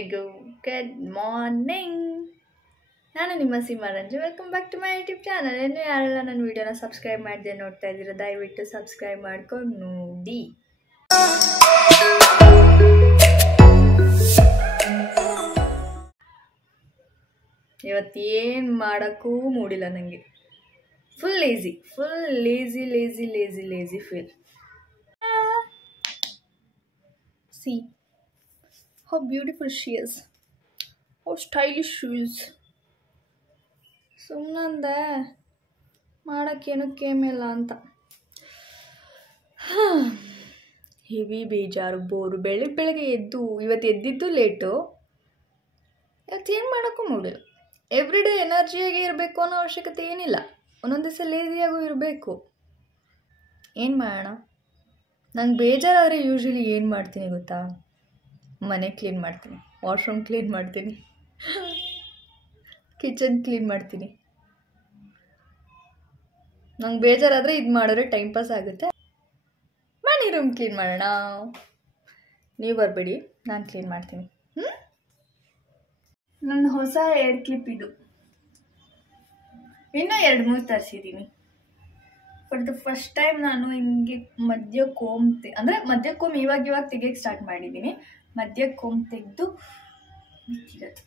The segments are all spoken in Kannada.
ಎಲ್ಲರಿಗೂ ಗುಡ್ ಮಾರ್ನಿಂಗ್. ನಾನು ನಿಮ್ಮ Seemaranju. Welcome back to my YouTube channel. ಇನ್ನೂ ಯಾರೆಲ್ಲ ನನ್ನ ವಿಡಿಯೋನ ಸಬ್ಸ್ಕ್ರೈಬ್ ಮಾಡದೆ ನೋಡ್ತಾ ಇದ್ದೀರಾ, ದಯವಿಟ್ಟು ಸಬ್ಸ್ಕ್ರೈಬ್ ಮಾಡ್ಕೊಂಡು ನೋಡಿ. ಇವತ್ತೇನು ಮಾಡೋಕ್ಕೂ ಮೂಡಿಲ್ಲ ನನಗೆ. Full lazy feel. See how beautiful she is, how stylish she is. ಸುಮ್ಮನಂದೆ ಮಾಡೋಕ್ಕೇನು ಕೇಮಿಲ್ಲ ಅಂತ. ಹೆವಿ ಬೇಜಾರು, ಬೋರು. ಬೆಳಗ್ಗೆ ಇವತ್ತು ಎದ್ದಿದ್ದು ಲೇಟು. ಇವತ್ತು ಏನು ಮಾಡೋಕ್ಕೂ ಮೂಡಿಲ್ಲ. ಎವ್ರಿ ಡೇ ಎನರ್ಜಿಯಾಗಿ ಇರಬೇಕು ಅನ್ನೋ ಅವಶ್ಯಕತೆ ಏನಿಲ್ಲ. ಒಂದೊಂದು ದಿವಸ ಲೇಜಿಯಾಗೂ ಇರಬೇಕು. ಏನು ಮಾಡೋಣ? ನಂಗೆ ಬೇಜಾರಾದರೆ ಯೂಶ್ವಲಿ ಏನು ಮಾಡ್ತೀನಿ ಗೊತ್ತಾ? ಮನೆ ಕ್ಲೀನ್ ಮಾಡ್ತೀನಿ, ವಾಶ್ರೂಮ್ ಕ್ಲೀನ್ ಮಾಡ್ತೀನಿ, ಕಿಚನ್ ಕ್ಲೀನ್ ಮಾಡ್ತೀನಿ. ನಂಗೆ ಬೇಜಾರಾದರೆ ಇದು ಮಾಡಿದ್ರೆ ಟೈಮ್ ಪಾಸ್ ಆಗುತ್ತೆ. ಮನೆ ರೂಮ್ ಕ್ಲೀನ್ ಮಾಡೋಣ. ನೀವು ಬರಬೇಡಿ, ನಾನು ಕ್ಲೀನ್ ಮಾಡ್ತೀನಿ. ನನ್ನ ಹೊಸ ಏರ್ ಕ್ಲಿಪ್ ಇದು. ಇನ್ನೂ 2-3 ತರಿಸಿದ್ದೀನಿ. ಫಾರ್ ದ ಫಸ್ಟ್ ಟೈಮ್ ನಾನು ಹಿಂಗೆ ಮಧ್ಯ ಕೋಮ್ ಇವಾಗ ತೆಗಿಯೋಕ್ಕೆ ಸ್ಟಾರ್ಟ್ ಮಾಡಿದ್ದೀನಿ. ಮಧ್ಯ ಕೋಮ್ ತೆಗೆದು ಬಿಚ್ಚಿರೋದು.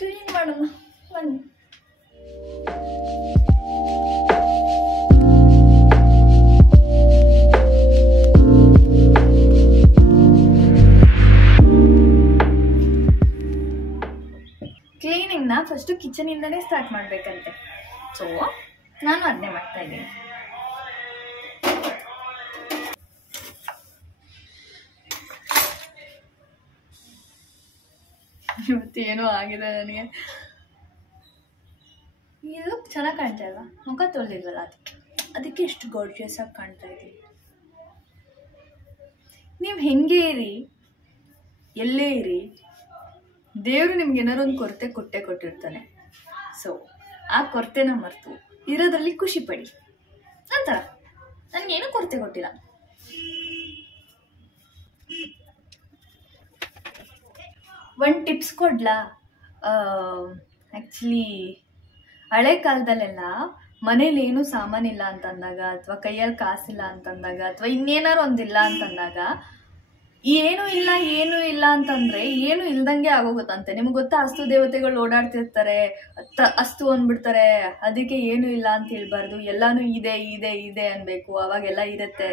ಕ್ಲೀನ್ ಮಾಡೋಣ ಬನ್ನಿ. ಕ್ಲೀನಿಂಗ್ನ ಫಸ್ಟು ಕಿಚನಿಂದನೇ ಸ್ಟಾರ್ಟ್ ಮಾಡಬೇಕಂತೆ. ಸೊ ನಾನು ಅದನ್ನೇ ಮಾಡ್ತಾ ಇದ್ದೀನಿ. ಇವತ್ತೇನೋ ಆಗಿದೆ ನನಗೆ. ಇದು ಚೆನ್ನಾಗಿ ಕಾಣ್ತಾ ಇಲ್ವಾ? ಮುಖ ತೊಳೆದಿಲ್ವಲ್ಲ, ಅದಕ್ಕೆ ಇಷ್ಟು ಗಾರ್ಜಿಯಸ್ ಆಗಿ ಕಾಣ್ತಾ ಇದ್ದೀನಿ. ನೀವು ಹೆಂಗೆ ಇರಿ, ಎಲ್ಲೇ ಇರಿ, ದೇವರು ನಿಮ್ಗೆ ಏನಾದ್ರು ಒಂದು ಕೊರತೆ ಕೊಟ್ಟಿರ್ತಾನೆ. ಸೊ ಆ ಕೊರತೆನ ಮರೆತು ಇರೋದ್ರಲ್ಲಿ ಖುಷಿ ಪಡಿ. ನಂತರ ನನಗೇನು ಕೊರತೆ ಕೊಟ್ಟಿಲ್ಲ. ಒಂದು ಟಿಪ್ಸ್ ಕೊಡ್ಲಾ? ಆ್ಯಕ್ಚುಲಿ ಹಳೆ ಕಾಲದಲ್ಲೆಲ್ಲ ಮನೇಲಿ ಏನೂ ಸಾಮಾನಿಲ್ಲ ಅಂತಂದಾಗ, ಅಥವಾ ಕೈಯಲ್ಲಿ ಕಾಸಿಲ್ಲ ಅಂತಂದಾಗ, ಅಥವಾ ಇನ್ನೇನಾರು ಒಂದಿಲ್ಲ ಅಂತಂದಾಗ, ಏನೂ ಇಲ್ಲ ಅಂತಂದರೆ ಏನು ಇಲ್ದಂಗೆ ಆಗೋಗುತ್ತಂತೆ. ನಿಮ್ಗೆ ಗೊತ್ತಾ? ಅಸ್ತು ದೇವತೆಗಳು ಓಡಾಡ್ತಿರ್ತಾರೆ, ಅಸ್ತು ಅಂದ್ಬಿಡ್ತಾರೆ. ಅದಕ್ಕೆ ಏನೂ ಇಲ್ಲ ಅಂತ ಹೇಳ್ಬಾರ್ದು, ಎಲ್ಲಾನು ಇದೆ ಅನ್ಬೇಕು. ಅವಾಗೆಲ್ಲ ಇರುತ್ತೆ,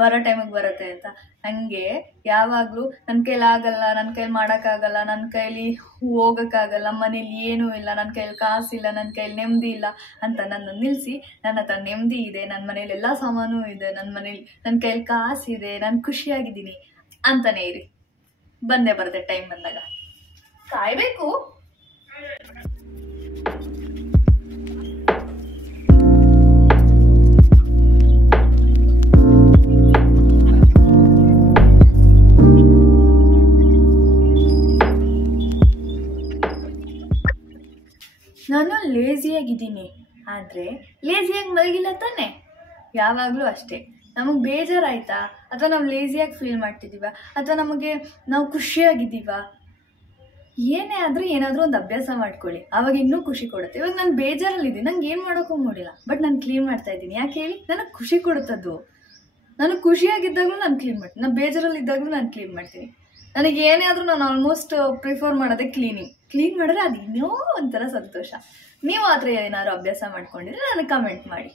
ಬರೋ ಟೈಮಿಗೆ ಬರುತ್ತೆ ಅಂತ. ನನಗೆ ಯಾವಾಗಲೂ ನನ್ನ ಕೈಲಿ ಆಗಲ್ಲ, ನನ್ನ ಕೈಲಿ ಮಾಡೋಕ್ಕಾಗಲ್ಲ, ನನ್ನ ಕೈಲಿ ಹೋಗೋಕ್ಕಾಗಲ್ಲ, ಮನೇಲಿ ಏನೂ ಇಲ್ಲ, ನನ್ನ ಕೈಲಿ ಕಾಸಿಲ್ಲ, ನನ್ನ ಕೈಲಿ ನೆಮ್ಮದಿ ಇಲ್ಲ ಅಂತ ನನ್ನ ನಿಲ್ಲಿಸಿ, ನನ್ನ ಹತ್ರ ನೆಮ್ಮದಿ ಇದೆ, ನನ್ನ ಮನೇಲಿ ಎಲ್ಲ ಸಾಮಾನು ಇದೆ, ನನ್ನ ಕೈಲಿ ಕಾಸಿದೆ, ನಾನು ಖುಷಿಯಾಗಿದ್ದೀನಿ ಅಂತಾನೆ ಇರಿ. ಬಂದೇ ಬರುತ್ತೆ ಟೈಮ್ ಬಂದಾಗ. ಕಾಯ್ಬೇಕು. ನಾನು ಲೇಜಿಯಾಗಿದ್ದೀನಿ, ಆದರೆ ಲೇಜಿಯಾಗಿ ಮಲಗಿಲ್ಲ ತಾನೆ. ಯಾವಾಗಲೂ ಅಷ್ಟೇ. ನಮಗೆ ಬೇಜಾರಾಯ್ತಾ, ಅಥವಾ ನಾವು ಲೇಜಿಯಾಗಿ ಫೀಲ್ ಮಾಡ್ತಿದ್ದೀವ, ಅಥವಾ ನಾವು ಖುಷಿಯಾಗಿದ್ದೀವ, ಏನೇ ಆದರೂ ಏನಾದರೂ ಒಂದು ಅಭ್ಯಾಸ ಮಾಡ್ಕೊಳ್ಳಿ. ಆವಾಗ ಇನ್ನೂ ಖುಷಿ ಕೊಡುತ್ತೆ. ಇವಾಗ ನಾನು ಬೇಜಾರಲ್ಲಿದ್ದೀನಿ, ನಂಗೆ ಏನು ಮಾಡೋಕ್ಕೂ ಮೂಡಿಲ್ಲ, ಬಟ್ ನಾನು ಕ್ಲೀನ್ ಮಾಡ್ತಾ ಇದ್ದೀನಿ. ಯಾಕೆ ಹೇಳಿ? ನನಗೆ ಖುಷಿ ಕೊಡುತ್ತದು. ನಾನು ಖುಷಿಯಾಗಿದ್ದಾಗಲೂ ನಾನು ಕ್ಲೀನ್ ಮಾಡ್ತೀನಿ, ನಾನು ಬೇಜಾರಲ್ಲಿದ್ದಾಗಲೂ ನಾನು ಕ್ಲೀನ್ ಮಾಡ್ತೀನಿ. ನನಗೆ ಏನೇ ಆದರೂ ನಾನು ಆಲ್ಮೋಸ್ಟ್ ಪ್ರಿಫರ್ ಮಾಡೋದೇ ಕ್ಲೀನ್ ಮಾಡಿದ್ರೆ ಅದು ಇನ್ನೂ ಒಂಥರ ಸಂತೋಷ. ನೀವು ಆ ಥರ ಏನಾದ್ರು ಅಭ್ಯಾಸ ಮಾಡ್ಕೊಂಡಿದ್ರೆ ನನಗೆ ಕಮೆಂಟ್ ಮಾಡಿ.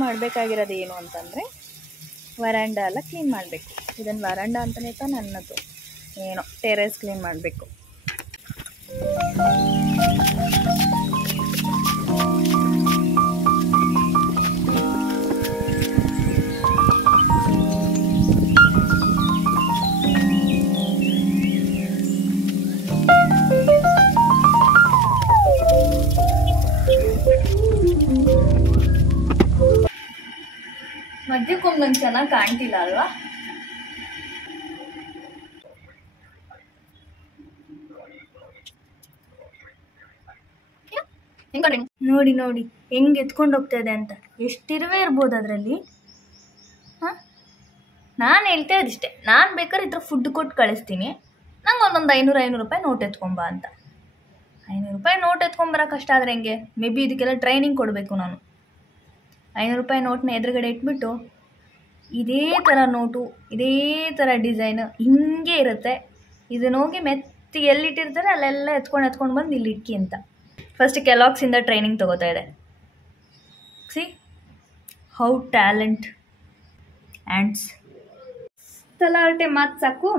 ಮಾಡಬೇಕಾಗಿರೋದು ಏನು ಅಂತಂದರೆ, ವರಾಂಡ ಎಲ್ಲ ಕ್ಲೀನ್ ಮಾಡಬೇಕು. ಇದನ್ನು ವರಾಂಡ ಅಂತಲೇ ನನ್ನದು, ಏನೋ ಟೆರೇಸ್ ಕ್ಲೀನ್ ಮಾಡಬೇಕು. ಮಧ್ಯಕ್ಕೊಮ್ಮೆ ನಂಗೆ ಚೆನ್ನಾಗಿ ಕಾಣ್ತಿಲ್ಲ ಅಲ್ವಾ? ನೋಡಿ ನೋಡಿ ಹೆಂಗೆ ಎತ್ಕೊಂಡು ಹೋಗ್ತಾ ಇದೆ ಅಂತ. ಎಷ್ಟಿರುವೆ ಇರ್ಬೋದು ಅದರಲ್ಲಿ. ಹಾಂ, ನಾನು ಹೇಳ್ತಾ ಇದ್ದಿಷ್ಟೇ, ನಾನು ಬೇಕಾದ್ರೆ ಇದ್ರ ಫುಡ್ ಕೊಟ್ಟು ಕಳಿಸ್ತೀನಿ, ನಂಗೆ ಒಂದೊಂದು 500 ರೂಪಾಯಿ ನೋಟ್ ಎತ್ಕೊಂಬ ಅಂತ. 500 ರೂಪಾಯಿ ನೋಟ್ ಎತ್ಕೊಂಬರೋ ಕಷ್ಟ ಆದರೆ ಹೆಂಗೆ? ಮೇ ಬಿ ಇದಕ್ಕೆಲ್ಲ ಟ್ರೈನಿಂಗ್ ಕೊಡಬೇಕು ನಾನು. 500 ರೂಪಾಯಿ ನೋಟ್ನ ಎದುರುಗಡೆ ಇಟ್ಬಿಟ್ಟು ಇದೇ ಥರ ನೋಟು, ಇದೇ ಥರ ಡಿಸೈನ್ ಹಿಂಗೆ ಇರುತ್ತೆ, ಇದನ್ನ ಹೋಗಿ ಮೆತ್ತಿಗೆ ಎಲ್ಲಿಟ್ಟಿರ್ತಾರೆ ಅಲ್ಲೆಲ್ಲ ಎತ್ಕೊಂಡು ಬಂದು ಇಲ್ಲಿ ಇಟ್ಕಿ ಅಂತ. ಫಸ್ಟ್ ಕೆಲಾಗ್ಸಿಂದ ಟ್ರೈನಿಂಗ್ ತೊಗೋತಾ ಇದೆ. ಸಿ ಹೌ ಟ್ಯಾಲೆಂಟ್ ಆ್ಯಂಡ್ಸ್. ತಲಾಟೆ ಮಾತು ಸಾಕು.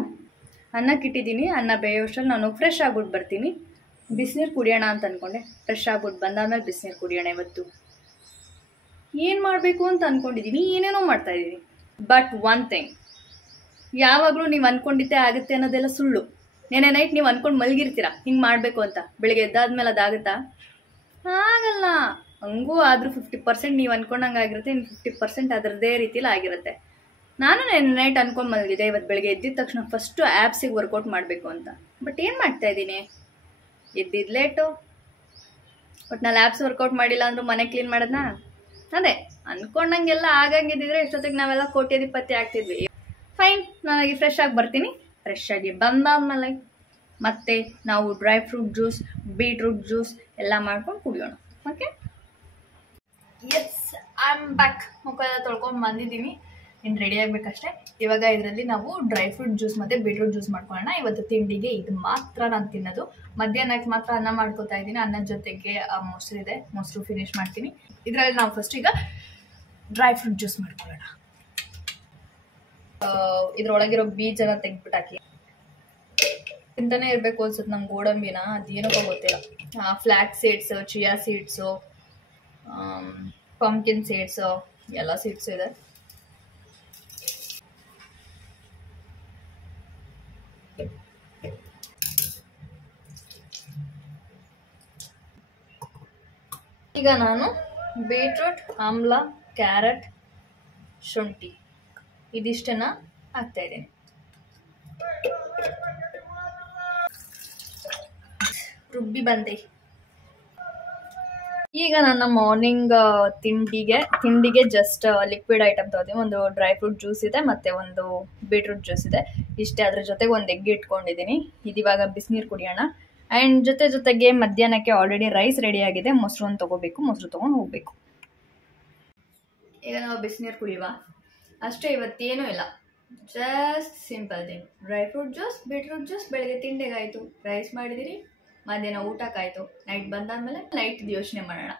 ಅನ್ನಕ್ಕಿಟ್ಟಿದ್ದೀನಿ, ಅನ್ನ ಬೇಯೋಷ್ಟರಲ್ಲಿ ನಾನು ಫ್ರೆಶ್ ಆಗ್ಬಿಟ್ಟು ಬರ್ತೀನಿ. ಬಿಸಿನೀರು ಕುಡಿಯೋಣ ಅಂತ ಅಂದ್ಕೊಂಡೆ. ಫ್ರೆಶ್ ಆಗ್ಬಿಟ್ಟು ಬಂದಾದ್ಮೇಲೆ ಬಿಸಿನೀರು ಕುಡಿಯೋಣ. ಇವತ್ತು ಏನು ಮಾಡಬೇಕು ಅಂತ ಅಂದ್ಕೊಂಡಿದ್ದೀನಿ, ಏನೇನೋ ಮಾಡ್ತಾಯಿದ್ದೀನಿ. ಬಟ್ ಒನ್ ಥಿಂಗ್, ಯಾವಾಗಲೂ ನೀವು ಅಂದ್ಕೊಂಡಿದ್ದೇ ಆಗುತ್ತೆ ಅನ್ನೋದೆಲ್ಲ ಸುಳ್ಳು. ನೆನೆ ನೈಟ್ ನೀವು ಅಂದ್ಕೊಂಡು ಮಲಗಿರ್ತೀರ ಹಿಂಗೆ ಮಾಡಬೇಕು ಅಂತ, ಬೆಳಿಗ್ಗೆ ಎದ್ದಾದ್ಮೇಲೆ ಅದಾಗುತ್ತಾ? ಆಗಲ್ಲ. ಹಂಗೂ ಆದರೂ 50% ನೀವು ಅಂದ್ಕೊಂಡಂಗೆ ಆಗಿರುತ್ತೆ, ಇನ್ನು 50% ಅದರದ್ದೇ ರೀತಿಲಿ ಆಗಿರುತ್ತೆ. ನಾನು ನೆನೆ ನೈಟ್ ಅಂದ್ಕೊಂಡು ಮಲಗಿದೆ, ಇವತ್ತು ಬೆಳಗ್ಗೆ ಎದ್ದಿದ ತಕ್ಷಣ ಫಸ್ಟು ಆ್ಯಪ್ಸಿಗೆ ವರ್ಕೌಟ್ ಮಾಡಬೇಕು ಅಂತ. ಬಟ್ ಏನು ಮಾಡ್ತಾಯಿದ್ದೀನಿ, ಎದ್ದಿದ್ದು ಲೇಟು. ಬಟ್ ನಾನು ಆ್ಯಪ್ಸ್ ವರ್ಕೌಟ್ ಮಾಡಿಲ್ಲ ಅಂದರೂ ಮನೆ ಕ್ಲೀನ್ ಮಾಡೋದನ್ನ ಅದೇ ಅಂದ್ಕೊಂಡಂಗೆಲ್ಲ ಆಗಂಗಿದ್ದಿದ್ರೆ ಇಷ್ಟೊತ್ತಿಗೆ ನಾವೆಲ್ಲ ಕೋಟ್ಯಾಧಿಪತಿ ಆಗ್ತಿದ್ವಿ. ಫೈನ್, ನನಗೆ ಫ್ರೆಶ್ ಆಗಿ ಬರ್ತೀನಿ. ಫ್ರೆಶ್ ಆಗಿ ಬಂದಾದ್ಮೇಲೆ ಮತ್ತೆ ನಾವು dry fruit juice, beetroot juice ಎಲ್ಲ ಮಾಡ್ಕೊಂಡು ಕುಡಿಯೋಣ. Okay, yes, I am back. ಮುಖ ಎಲ್ಲ ತೊಳ್ಕೊಂಡು ಬಂದಿದ್ದೀನಿ, ಇನ್ನು ರೆಡಿ ಆಗಬೇಕಷ್ಟೇ. ಇವಾಗ ಇದರಲ್ಲಿ ನಾವು ಡ್ರೈ ಫ್ರೂಟ್ ಜ್ಯೂಸ್ ಮತ್ತು ಬೀಟ್ರೂಟ್ ಜ್ಯೂಸ್ ಮಾಡ್ಕೊಳ್ಳೋಣ. ಇವತ್ತು ತಿಂಡಿಗೆ ಇದು ಮಾತ್ರ ನಾನು ತಿನ್ನೋದು. ಮಧ್ಯಾಹ್ನಕ್ಕೆ ಮಾತ್ರ ಅನ್ನ ಮಾಡ್ಕೋತಾ ಇದ್ದೀನಿ. ಅನ್ನದ ಜೊತೆಗೆ ಮೊಸರು ಇದೆ, ಮೊಸರು ಫಿನಿಶ್ ಮಾಡ್ತೀನಿ. ಇದರಲ್ಲಿ ನಾವು ಫಸ್ಟ್ ಈಗ ಡ್ರೈ ಫ್ರೂಟ್ ಜ್ಯೂಸ್ ಮಾಡ್ಕೊಳ್ಳೋಣ. ಇದ್ರೊಳಗಿರೋ ಬೀಜನ ತೆಗೆದ್ಬಿಟ್ಟು ಹಾಕಿ. ತಿಂತಾನೆ ಇರಬೇಕು ಅನ್ಸುತ್ತೆ ನಂಗೆ ಗೋಡಂಬಿನ, ಅದೇನೋ ಗೊತ್ತಿಲ್ಲ. Flax seeds, chia seeds, pumpkin seeds, ಎಲ್ಲ ಸೀಡ್ಸು ಇದೆ. ಈಗ ನಾನು ಬೀಟ್ರೂಟ್, ಆಮ್ಲ, ಕ್ಯಾರೆಟ್, ಶುಂಠಿ ಇದಿಷ್ಟನ್ನ ಹಾಕ್ತಾ ಇದ್ದೀನಿ. ರುಬ್ಬಿ ಬಂದೆ. ಈಗ ನನ್ನ ಮಾರ್ನಿಂಗ್ ತಿಂಡಿಗೆ ಜಸ್ಟ್ ಲಿಕ್ವಿಡ್ ಐಟಮ್ ತಗೋತೀನಿ. ಒಂದು ಡ್ರೈ ಫ್ರೂಟ್ ಜ್ಯೂಸ್ ಇದೆ, ಮತ್ತೆ ಒಂದು ಬೀಟ್ರೂಟ್ ಜ್ಯೂಸ್ ಇದೆ, ಇಷ್ಟೇ. ಅದ್ರ ಜೊತೆಗೆ ಒಂದು ಎಗ್ ಇಟ್ಕೊಂಡಿದ್ದೀನಿ. ಇದಿವಾಗ ಬಿಸಿನೀರು ಕುಡಿಯೋಣ. ಆ್ಯಂಡ್ ಜೊತೆಗೆ ಮಧ್ಯಾಹ್ನಕ್ಕೆ ಆಲ್ರೆಡಿ ರೈಸ್ ರೆಡಿ ಆಗಿದೆ. ಮೊಸರು ಒಂದು ತೊಗೋಬೇಕು, ಮೊಸರು ತೊಗೊಂಡು ಹೋಗಬೇಕು. ಈಗ ನಾವು ಬಿಸಿನೀರು ಕುಡಿಯುವ ಅಷ್ಟೇ. ಇವತ್ತೇನೂ ಇಲ್ಲ, just simple thing. Dry fruit juice, beetroot juice. ಬೆಳಗ್ಗೆ ತಿಂಡಿಗಾಯಿತು, ರೈಸ್ ಮಾಡಿದಿರಿ, ಮಧ್ಯಾಹ್ನ ಊಟಕ್ಕಾಯಿತು. ನೈಟ್ ಬಂದಾದ್ಮೇಲೆ ನೈಟ್ ಯೋಚನೆ ಮಾಡೋಣ.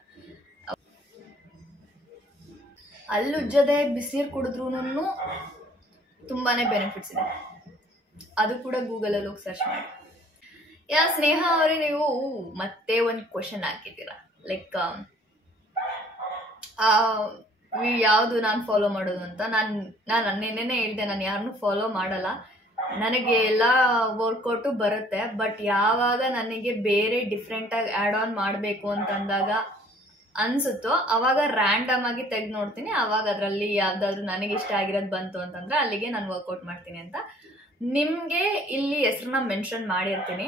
ಅಲ್ಲುಜ್ಜದೆ ಬಿಸಿನೀರು ಕುಡಿದ್ರೂ ತುಂಬಾ ಬೆನಿಫಿಟ್ಸ್ ಇದೆ. ಅದು ಕೂಡ ಗೂಗಲಲ್ಲಿ ಹೋಗಿ ಸರ್ಚ್ ಮಾಡಿ. ಯಾ ಸ್ನೇಹ ಅವರೇ, ನೀವು ಮತ್ತೆ ಒಂದು ಕ್ವಶನ್ ಹಾಕಿದ್ದೀರಾ, ಲೈಕ್ ಯಾವುದು ನಾನು ಫಾಲೋ ಮಾಡೋದು ಅಂತ. ನಾನು ನೆನ್ನೆನೇ ಹೇಳಿದೆ, ನಾನು ಯಾರನ್ನೂ ಫಾಲೋ ಮಾಡಲ್ಲ. ನನಗೆ ಎಲ್ಲ ವರ್ಕೌಟು ಬರುತ್ತೆ, ಬಟ್ ಯಾವಾಗ ನನಗೆ ಬೇರೆ ಡಿಫ್ರೆಂಟಾಗಿ ಆ್ಯಡ್ ಆನ್ ಮಾಡಬೇಕು ಅಂತಂದಾಗ ಅನಿಸುತ್ತೋ ಅವಾಗ ರ್ಯಾಂಡಮ್ ಆಗಿ ತೆಗೆದು ನೋಡ್ತೀನಿ. ಆವಾಗ ಅದರಲ್ಲಿ ಯಾವುದಾದ್ರೂ ನನಗೆ ಇಷ್ಟ ಆಗಿರೋದು ಬಂತು ಅಂತಂದರೆ ಅಲ್ಲಿಗೆ ನಾನು ವರ್ಕೌಟ್ ಮಾಡ್ತೀನಿ ಅಂತ. ನಿಮಗೆ ಇಲ್ಲಿ ಹೆಸ್ರನ್ನ ಮೆನ್ಷನ್ ಮಾಡಿರ್ತೀನಿ,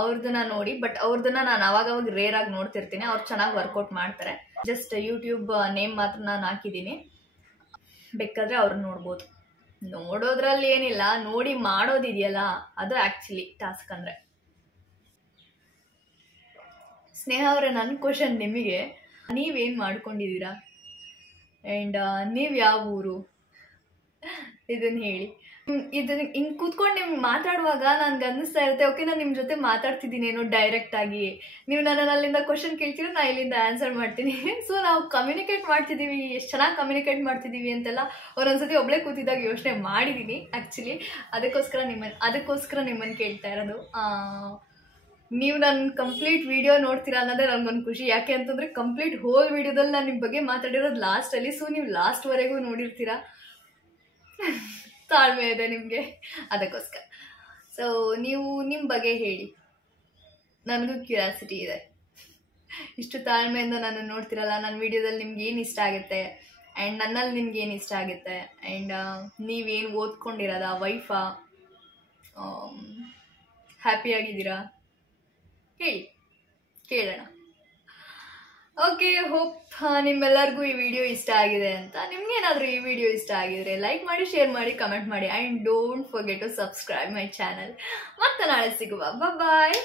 ಅವ್ರದನ್ನ ನೋಡಿ. ಬಟ್ ಅವ್ರದನ್ನ ನಾನು ಅವಾಗವಾಗ ರೇರ್ ಆಗಿ ನೋಡ್ತಿರ್ತೀನಿ. ಅವ್ರು ಚೆನ್ನಾಗಿ ವರ್ಕೌಟ್ ಮಾಡ್ತಾರೆ. ಜಸ್ಟ್ ಯೂಟ್ಯೂಬ್ ನೇಮ್ ಮಾತ್ರ ನಾನು ಹಾಕಿದ್ದೀನಿ, ಬೇಕಾದರೆ ಅವ್ರನ್ನ ನೋಡ್ಬೋದು. ನೋಡೋದ್ರಲ್ಲಿ ಏನಿಲ್ಲ, ನೋಡಿ ಮಾಡೋದಿದೆಯಲ್ಲ ಅದು ಆ್ಯಕ್ಚುಲಿ ಟಾಸ್ಕ್. ಅಂದರೆ ಸ್ನೇಹ ಅವರೇ, ನನ್ನ ಕ್ವಶನ್ ನಿಮಗೆ, ನೀವೇನು ಮಾಡ್ಕೊಂಡಿದ್ದೀರಾ ಆ್ಯಂಡ್ ನೀವು ಯಾವ ಊರು ಇದನ್ನು ಹೇಳಿ. ಹಿಂಗೆ ಕೂತ್ಕೊಂಡು ನಿಮ್ಗೆ ಮಾತಾಡುವಾಗ ನನ್ಗೆ ಅನ್ನಿಸ್ತಾ ಇರುತ್ತೆ, ಓಕೆ ನಾನು ನಿಮ್ಮ ಜೊತೆ ಮಾತಾಡ್ತಿದ್ದೀನೇನೋ ಡೈರೆಕ್ಟಾಗಿ. ನೀವು ನನ್ನನ್ನು ಅಲ್ಲಿಂದ ಕ್ವಶನ್ ಕೇಳ್ತೀರೋ, ನಾನು ಇಲ್ಲಿಂದ ಆನ್ಸರ್ ಮಾಡ್ತೀನಿ. ಸೊ ನಾವು ಕಮ್ಯುನಿಕೇಟ್ ಮಾಡ್ತಿದ್ದೀವಿ, ಎಷ್ಟು ಚೆನ್ನಾಗಿ ಕಮ್ಯುನಿಕೇಟ್ ಮಾಡ್ತಿದ್ದೀವಿ ಅಂತೆಲ್ಲ ಒಂದೊಂದ್ಸತಿ ಒಬ್ಬಳೇ ಕೂತಿದ್ದಾಗ ಯೋಚನೆ ಮಾಡಿದ್ದೀನಿ ಆ್ಯಕ್ಚುಲಿ. ಅದಕ್ಕೋಸ್ಕರ ನಿಮ್ಮನ್ನು ಕೇಳ್ತಾ ಇರೋದು. ನೀವು ನನ್ನ ಕಂಪ್ಲೀಟ್ ವಿಡಿಯೋ ನೋಡ್ತೀರಾ ಅನ್ನೋದೇ ನನಗೊಂದು ಖುಷಿ. ಯಾಕೆ ಅಂತಂದರೆ ಕಂಪ್ಲೀಟ್ ಹೋಲ್ ವಿಡಿಯೋದಲ್ಲಿ ನಾನು ನಿಮ್ಮ ಬಗ್ಗೆ ಮಾತಾಡಿರೋದು ಲಾಸ್ಟಲ್ಲಿ. ಸೊ ನೀವು ಲಾಸ್ಟ್ವರೆಗೂ ನೋಡಿರ್ತೀರಾ. ತಾಳ್ಮೆ ಇದೆ ನಿಮಗೆ, ಅದಕ್ಕೋಸ್ಕರ. ಸೊ ನೀವು ನಿಮ್ಮ ಬಗ್ಗೆ ಹೇಳಿ, ನನಗೂ ಕ್ಯೂರಿಯಾಸಿಟಿ ಇದೆ. ಇಷ್ಟು ತಾಳ್ಮೆಯಿಂದ ನಾನು ನೋಡ್ತಿರಲ್ಲ, ನನ್ನ ವಿಡಿಯೋದಲ್ಲಿ ನಿಮ್ಗೆ ಏನು ಇಷ್ಟ ಆಗುತ್ತೆ, ಆ್ಯಂಡ್ ನನ್ನಲ್ಲಿ ನಿಮ್ಗೆ ಏನು ಇಷ್ಟ ಆಗುತ್ತೆ, ಆ್ಯಂಡ್ ನೀವೇನು ಓದ್ಕೊಂಡಿರೋದ, ವೈಫಾ, ಹ್ಯಾಪಿಯಾಗಿದ್ದೀರಾ ಹೇಳಿ, ಕೇಳೋಣ. ಓಕೆ, ಹೋಪ್ ನಿಮ್ಮೆಲ್ಲರಿಗೂ ಈ ವಿಡಿಯೋ ಇಷ್ಟ ಆಗಿದೆ ಅಂತ. ನಿಮ್ಗೇನಾದರೂ ಈ ವಿಡಿಯೋ ಇಷ್ಟ ಆಗಿದ್ರೆ ಲೈಕ್ ಮಾಡಿ, ಶೇರ್ ಮಾಡಿ, ಕಮೆಂಟ್ ಮಾಡಿ, and don't forget to subscribe my channel. ಮತ್ತೆ ನಾಳೆ ಸಿಗುವ. ಬಾಯ್.